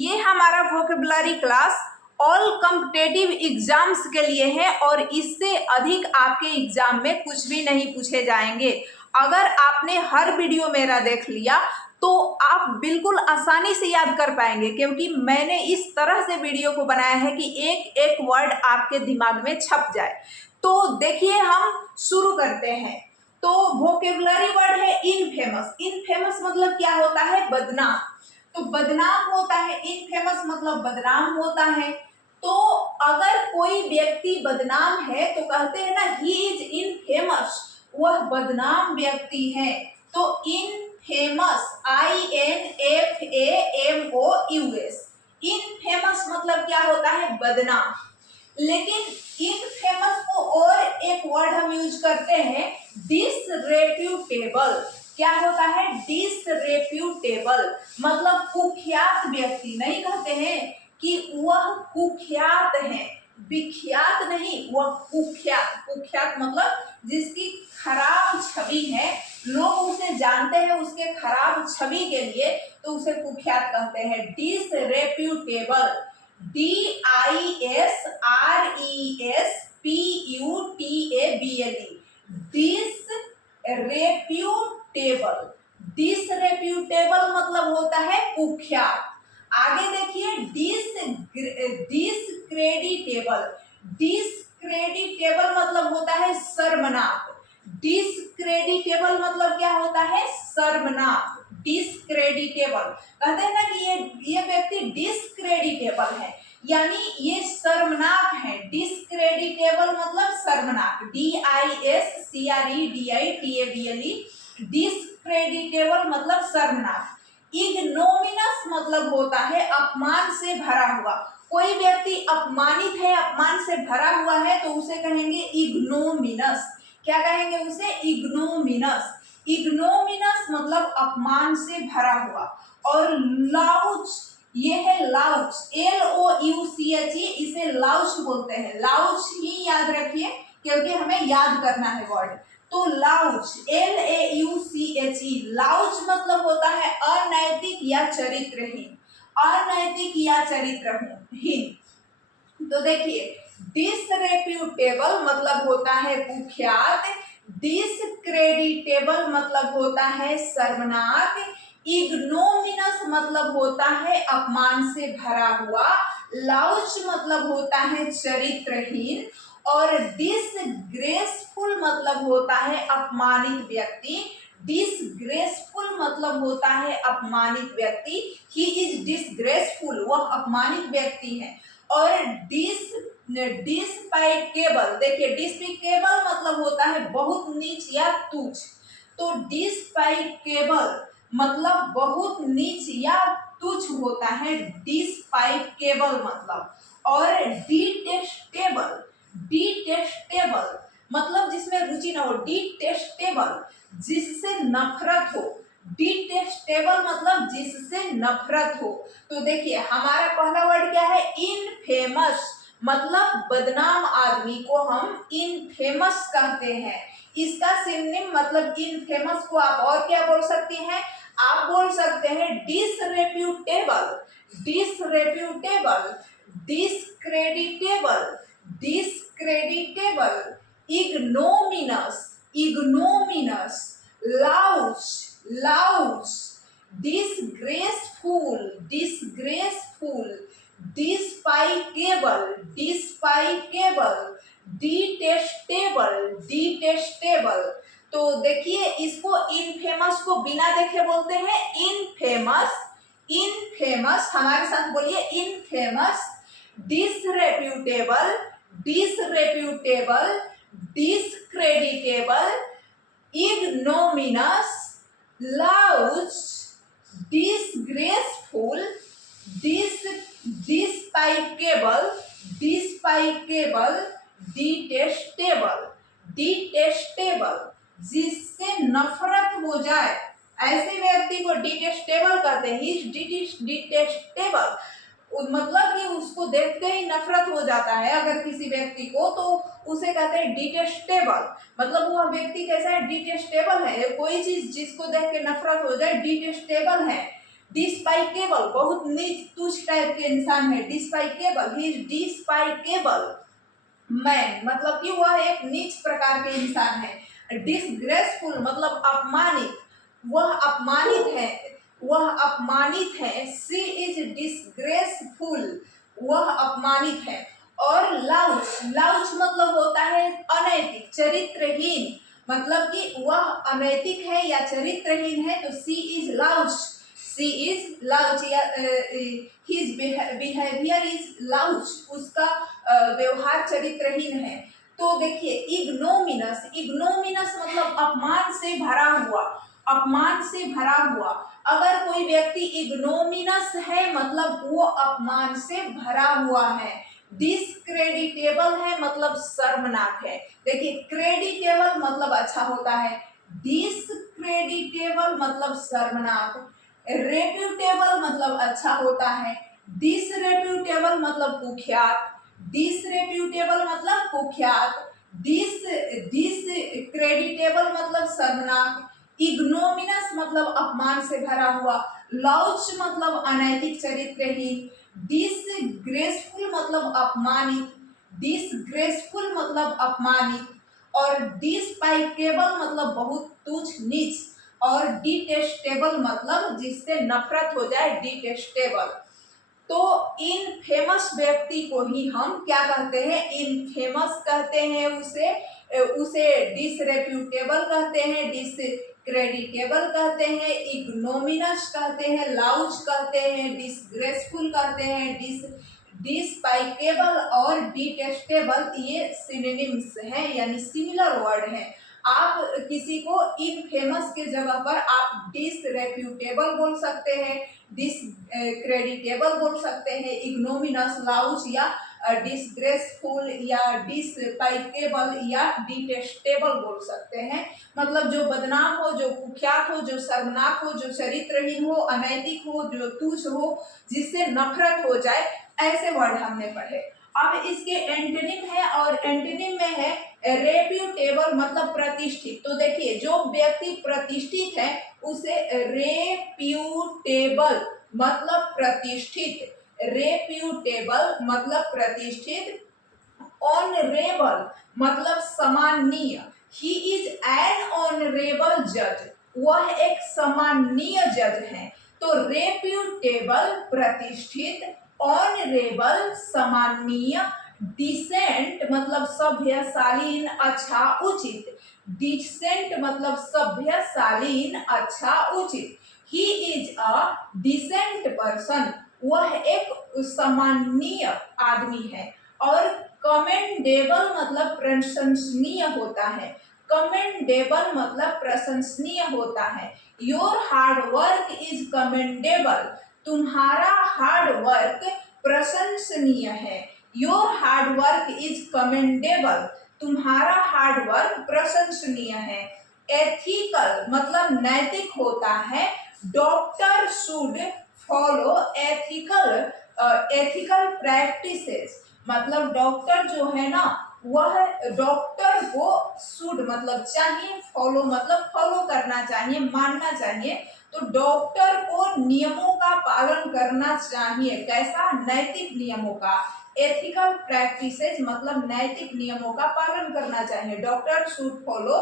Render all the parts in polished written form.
ये हमारा vocabulary class all competitive exams के लिए है और इससे अधिक आपके एग्जाम में कुछ भी नहीं पूछे जाएंगे। अगर आपने हर वीडियो मेरा देख लिया तो आप बिल्कुल आसानी से याद कर पाएंगे, क्योंकि मैंने इस तरह से वीडियो को बनाया है कि एक एक वर्ड आपके दिमाग में छप जाए। तो देखिए, हम शुरू करते हैं। तो वोकेबुलरी वर्ड है इनफेमस। इनफेमस मतलब क्या होता है? बदनाम। तो बदनाम होता है, इनफेमस मतलब बदनाम होता है। तो अगर कोई व्यक्ति बदनाम है तो कहते हैं ना, ही इज इनफेमस, वह बदनाम व्यक्ति है। तो इनफेमस, INFAMOUS, इनफेमस मतलब क्या होता है? बदनाम। लेकिन इनफेमस को और एक वर्ड हम यूज करते हैं, डिसरेप्यूटेबल। क्या होता है? डिसरेप्यूटेबल मतलब कुख्यात व्यक्ति। नहीं कहते हैं कि वह कुख्यात है, विख्यात नहीं, वह कुख्यात। कुख्यात मतलब जिसकी खराब छवि है, लोग उसे जानते हैं उसके खराब छवि के लिए, तो उसे कुख्यात कहते हैं। डिसरेप्यूटेबल, DISRESPUTABLE, डिसरेप्यूटेबल। डिसरेप्यूटेबल मतलब होता है कुख्यात। आगे देखिए, डिसक्रेडिटेबल। डिसक्रेडिटेबल मतलब होता है शर्मनाक। डिसक्रेडिटेबल मतलब क्या होता है? शर्मनाक। डिसक्रेडिटेबल कहते हैं ना कि ये व्यक्ति डिसक्रेडिटेबल है, यानी ये शर्मनाक है। डिसक्रेडिटेबल मतलब शर्मनाक, DISCREDITABLE, डिसक्रेडिटेबल मतलब शर्मनाक। इग्नोमिनस मतलब होता है अपमान से भरा हुआ। कोई व्यक्ति अपमानित है, अपमान से भरा हुआ है, तो उसे कहेंगे इग्नोमिनस। क्या कहेंगे उसे? इग्नोमिनस। इग्नोमिनस मतलब अपमान से भरा हुआ। और लाउच, ये है लाउच, LOUCHE, इसे लाउच बोलते हैं। लाउच ही याद रखिए, क्योंकि हमें याद करना है वर्ड। तो लाउच, LAUCHE, लाउच मतलब होता है अनैतिक या चरित्रहीन। अनैतिक या चरित्रहीन। तो देखिए, डिसरेप्यूटेबल मतलब होता है कुख्यात, डिसक्रेडिटेबल मतलब होता है शर्मनाक, इग्नोमिनस मतलब होता है अपमान से भरा हुआ, लाउच मतलब होता है चरित्रहीन, और डिसग्रेसफुल मतलब होता है अपमानित व्यक्ति। डिसग्रेसफुल मतलब होता है अपमानित व्यक्ति। ही इज डिसग्रेसफुल, वह अपमानित व्यक्ति है। और डिस्पाइकेबल, देखिए डिस्पिकेबल मतलब होता है बहुत नीच या तुच्छ। तो डिस्पाइकेबल मतलब बहुत नीच या तुच्छ होता है, डिस्पाइकेबल मतलब। और डिटेस्टेबल, डिटेस्टेबल मतलब जिसमें रुचि ना हो, डिटेस्टेबल जिससे नफरत हो। डिटेस्टेबल मतलब जिससे नफरत हो। तो देखिए, हमारा पहला वर्ड क्या है? इनफेमस मतलब बदनाम आदमी को हम इनफेमस कहते हैं। इसका सिनोनिम मतलब इनफेमस को आप और क्या बोल सकते हैं? आप बोल सकते हैं disreputable, disreputable, discreditable, discreditable, ignominious, ignominious, louche, louche, disgraceful, disgraceful, despicable, despicable, detestable, detestable। तो देखिए, इसको इनफेमस को बिना देखे बोलते हैं इनफेमस। इनफेमस, हमारे साथ बोलिए infamous, disreputable, disreputable, discreditable, ignominious, louche, disgraceful, despicable, despicable, detestable, detestable जिससे नफरत हो जाए, ऐसे व्यक्ति को डिटेस्टेबल कहते हैं। डिटेस्टेबल मतलब कि उसको देखते ही नफरत हो जाता है अगर किसी व्यक्ति को, तो उसे कहते हैं डिटेस्टेबल। मतलब वह व्यक्ति कैसा है? डिटेस्टेबल है। कोई चीज जिसको देख के नफरत हो जाए डिटेस्टेबल है। डिस्पाइकेबल बहुत नीच तुच्छ टाइप के इंसान है, डिस्पाइकेबल, ही इज डिस्पाइकेबल मैन मतलब कि वह एक नीच प्रकार के इंसान है। डिसग्रेसफुल मतलब अपमानित, वह अपमानित है, वह अपमानित है। शी इज डिसग्रेसफुल, वह अपमानित है। और लाउच, लाउच मतलब होता है अनैतिक, चरित्रहीन, मतलब कि वह अनैतिक है या चरित्रहीन है, तो सी इज लाउच, सी इज लाउच या हिज बिहेवियर इज लाउच, उसका व्यवहार चरित्रहीन है। तो देखिए इग्नोमिनस, इग्नोमिनस मतलब अपमान से भरा हुआ, अपमान से भरा हुआ। अगर कोई व्यक्ति इग्नोमिनस है मतलब वो अपमान से भरा हुआ है। डिसक्रेडिटेबल है मतलब शर्मनाक है। देखिए क्रेडिटेबल मतलब अच्छा होता है, डिसक्रेडिटेबल मतलब शर्मनाक, रेप्यूटेबल मतलब अच्छा होता है, डिसरेप्यूटेबल मतलब कुख्यात, डिसरेप्यूटेबल मतलब कुख्यात, डिसक्रेडिटेबल मतलब शर्मनाक, इग्नोमिनस मतलब अपमान से भरा हुआ, लाउच मतलब अनैतिक चरित्रहीन, डिसग्रेसफुल मतलब अपमानित, डिसग्रेसफुल मतलब अपमानित, और डिस्पाइकेबल मतलब बहुत तुच्छ नीच, और डिटेस्टेबल मतलब जिससे नफरत हो जाए, डिटेस्टेबल। तो इन फेमस व्यक्ति को ही हम क्या कहते हैं, इनफेमस कहते हैं, उसे उसे डिसरेप्यूटेबल कहते हैं, डिसक्रेडिटेबल कहते हैं, इग्नोमिनस कहते हैं, लाउच कहते हैं, डिसग्रेसफुल कहते हैं, डिस्पाइकेबल और डिटेस्टेबल, ये सिनोनिम्स हैं यानी सिमिलर वर्ड हैं। आप किसी को इनफेमस के जगह पर आप डिसरेप्यूटेबल बोल सकते हैं, डिसक्रेडिटेबल बोल सकते हैं, इग्नोमिनस, लाउच या डिसग्रेसफुल या डिसपाइकेबल या डिटेस्टेबल बोल सकते हैं। मतलब जो बदनाम हो, जो कुख्यात हो, जो शर्मनाक हो, जो चरित्रहीन हो, अनैतिक हो, जो तुच्छ हो, जिससे नफरत हो जाए, ऐसे वर्ड हमने पढ़े। अब इसके एंटोनिम है, और एंटोनिम में है रेप्यूटेबल मतलब प्रतिष्ठित। तो देखिए जो व्यक्ति प्रतिष्ठित है उसे रेप्यूटेबल मतलब प्रतिष्ठित, रेप्यूटेबल मतलब प्रतिष्ठित, ऑनरेबल मतलब सम्माननीय, ही इज एन ऑनरेबल जज, वह एक सम्माननीय जज है। तो रेप्यूटेबल प्रतिष्ठित, ऑनरेबल सम्माननीय, डिसेंट मतलब सभ्य, शालीन, अच्छा, उचित, डिसेंट मतलब सभ्य, शालीन, अच्छा, उचित, he is a decent person, वह एक सम्माननीय आदमी है। और कमेंडेबल मतलब प्रशंसनीय होता है, कमेंडेबल मतलब प्रशंसनीय होता है। Your hard work is commendable, तुम्हारा हार्ड वर्क प्रशंसनीय है। Your hard work is commendable, तुम्हारा हार्ड वर्क प्रशंसनीय है। एथिकल मतलब नैतिक होता है। Doctor should follow ethical, ethical practices, मतलब डॉक्टर जो है ना वह, डॉक्टर को शुड मतलब चाहिए, फॉलो मतलब फॉलो करना चाहिए, मानना चाहिए। तो डॉक्टर को नियमों का पालन करना चाहिए, कैसा, नैतिक नियमों का। एथिकल प्रैक्टिसेस मतलब नैतिक नियमों का पालन करना चाहिए। Doctor should follow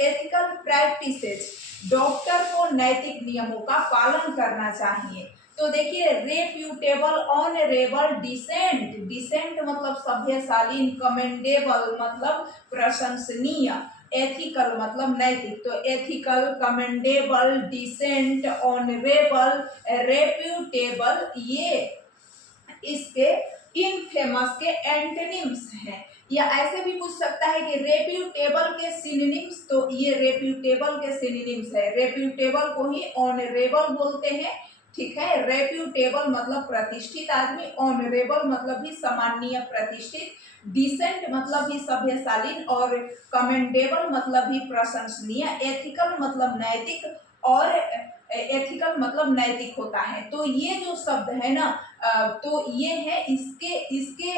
ethical practices, doctor को नैतिक नियमों का पालन करना चाहिए। तो देखिए रेप्यूटेबल, ऑनरेबल, डिसेंट, डिसेंट मतलब सभ्य, शालीन, कमेंडेबल मतलब प्रशंसनीय, एथिकल मतलब नैतिक। तो ethical, commendable, decent, honourable, reputable, ये इसके इनफेमस के एंटोनिम्स हैं। या ऐसे भी पूछ सकता है कि रेप्यूटेबल के सिनोनिम्स, तो ये रेप्यूटेबल के सिनोनिम्स है। रेप्यूटेबल को ही ऑनरेबल बोलते हैं, ठीक है। रेप्यूटेबल मतलब प्रतिष्ठित आदमी, ऑनरेबल मतलब भी सम्माननीय, प्रतिष्ठित, डिसेंट मतलब भी सभ्यशालीन, और कमेंडेबल मतलब भी प्रशंसनीय, एथिकल मतलब नैतिक, और एथिकल मतलब नैतिक होता है। तो ये जो शब्द है ना तो ये है, इसके इसके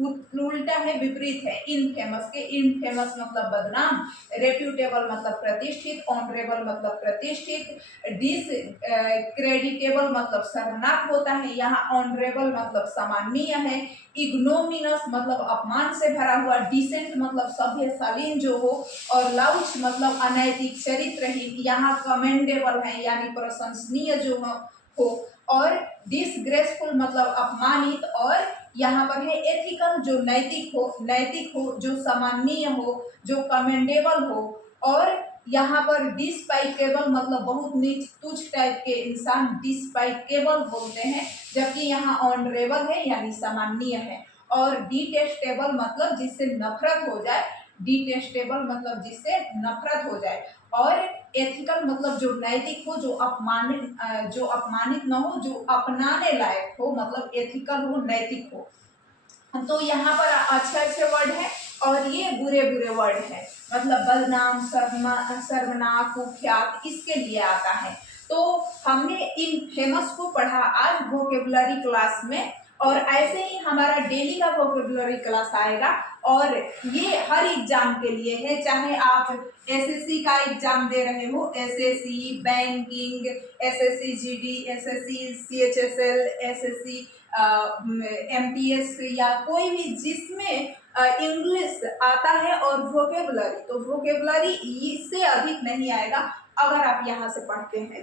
उल्टा है, विपरीत है इनफेमस के। इनफेमस मतलब बदनाम, रेप्यूटेबल मतलब प्रतिष्ठित, ऑनरेबल मतलब प्रतिष्ठित, डिसक्रेडिटेबल मतलब शर्मनाक होता है, यहाँ ऑनरेबल मतलब सम्माननीय है, इग्नोमिनस मतलब अपमान से भरा हुआ, डिसेंट मतलब सभ्य शालीन जो हो, और लाउच मतलब अनैतिक चरित्रहीन, यहाँ कमेंडेबल है यानी प्रशंसनीय जो हो, और डिसग्रेसफुल मतलब अपमानित, और यहाँ पर है एथिकल जो नैतिक हो, जो सम्माननीय हो, जो कमेंडेबल हो, और यहाँ पर डिस्पाइकेबल मतलब बहुत नीच तुच्छ टाइप के इंसान डिस्पाइकेबल बोलते हैं, जबकि यहाँ ऑनरेबल है यानी सम्माननीय है, और डिटेस्टेबल मतलब जिससे नफरत हो जाए, डिटेस्टेबल मतलब जिससे नफरत हो जाए, और एथिकल मतलब जो नैतिक हो, जो अपमानित न हो, जो अपनाने लायक हो, मतलब एथिकल हो, नैतिक हो। तो यहाँ पर अच्छे अच्छे वर्ड हैं और ये बुरे बुरे वर्ड हैं, मतलब बदनाम, सर्वनाक, कुख्यात, इसके लिए आता है। तो हमने इन फेमस को पढ़ा आज वोकेबुलरी क्लास में, और ऐसे ही हमारा डेली का वोकेबुलरी क्लास आएगा, और ये हर एग्जाम के लिए है, चाहे आप एसएससी का एग्जाम दे रहे हो, SSC, banking, SSC GD, SSC CHSL, SSC MTS, या कोई भी जिसमें इंग्लिश आता है और वोकेबुलरी, तो वोकेबुलरी इससे अधिक नहीं आएगा अगर आप यहाँ से पढ़ते हैं।